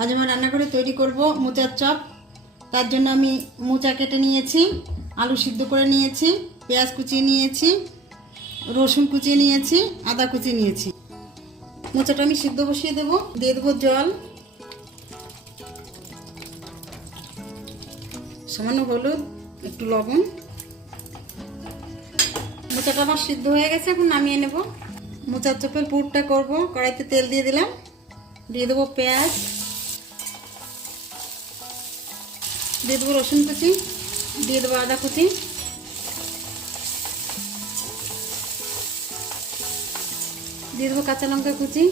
আজ আমার রান্না করে তৈরি করব মোচার চপ। তার জন্য আমি মোচা কেটে নিয়েছি, আলু সিদ্ধ করে নিয়েছি, পেঁয়াজ কুচিয়ে নিয়েছি, রসুন কুচিয়ে নিয়েছি, আদা কুচিয়ে নিয়েছি। মোচাটা আমি সিদ্ধ বসিয়ে দেবো, দিয়ে দেবো জল। সামান্য হলুদ, একটু লবণ। মোচাটা আমার সিদ্ধ হয়ে গেছে, এখন নামিয়ে নেব। মোচার চপের পুরটা করব, কড়াইতে তেল দিয়ে দিলাম। দিয়ে দেবো পেঁয়াজ। দিয়ে দেবো রসুন কুচি, দিয়ে দেবো আদা কুচি। দিয়ে দেবো কাঁচা লঙ্কা কুচি।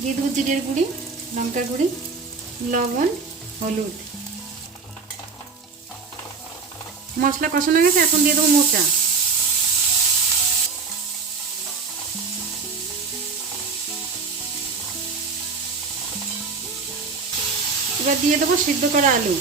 দিয়ে দেবো জিরের গুঁড়ি, লঙ্কার গুঁড়ি, লবণ, হলুদ। মশলা কষানো গেছে, এখন দিয়ে দেবো মোচা। এবার দিয়ে দেবো সিদ্ধ করা আলু।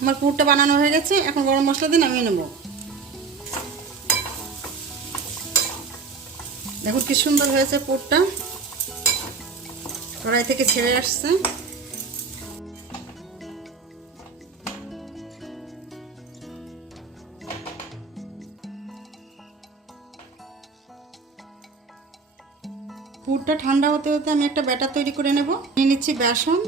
আমার পুরটা বানানো হয়ে গেছে, এখন গরম মশলা দিয়ে নামিয়ে নেব। দেখুন কি সুন্দর হয়েছে পুরটা। কড়াই থেকে ছেড়ে আসছে। পুরটা ঠান্ডা হতে হতে আমি একটা ব্যাটার তৈরি করে নেব। নিয়ে নিচ্ছি বেসন।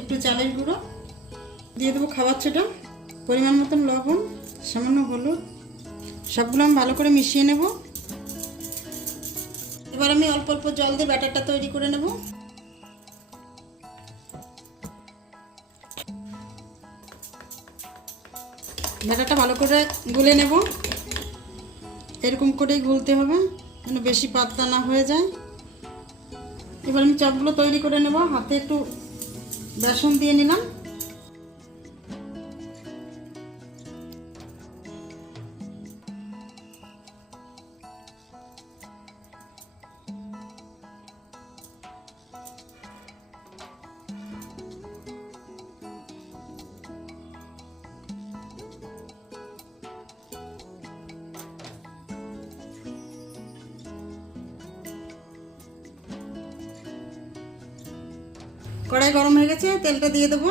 একটু চালের গুঁড়ো। দিয়ে দেবো খাবার ছোটা পরিমাণ মতন লবণ, সামান্য হলুদ। সবগুলো আমি ভালো করে মিশিয়ে নেব। এবার আমি অল্প অল্প জল দিয়ে ব্যাটারটা তৈরি করে নেব। ব্যাটারটা ভালো করে গুলে নেব। এরকম করেই গুলতে হবে, যেন বেশি পাতলা না হয়ে যায়। এবার আমি চপগুলো তৈরি করে নেব, হাতে একটু বেসন দিয়ে নিলাম। কড়াই গরম হয়ে গেছে, তেলটা দিয়ে দেবো।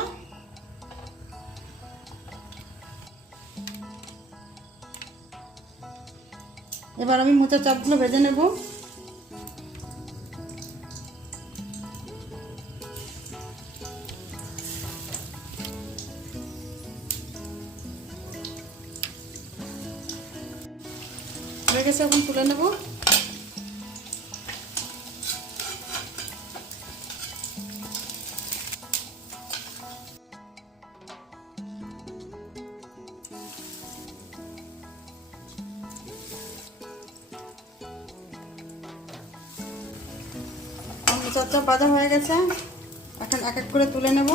এবার আমি মোচা চাপগুলো ভেজে নেব। হয়ে গেছে, এখন তুলে নেব। চারটা বাজা হয়ে গেছে। এখন এক এক করে তুলে নেব।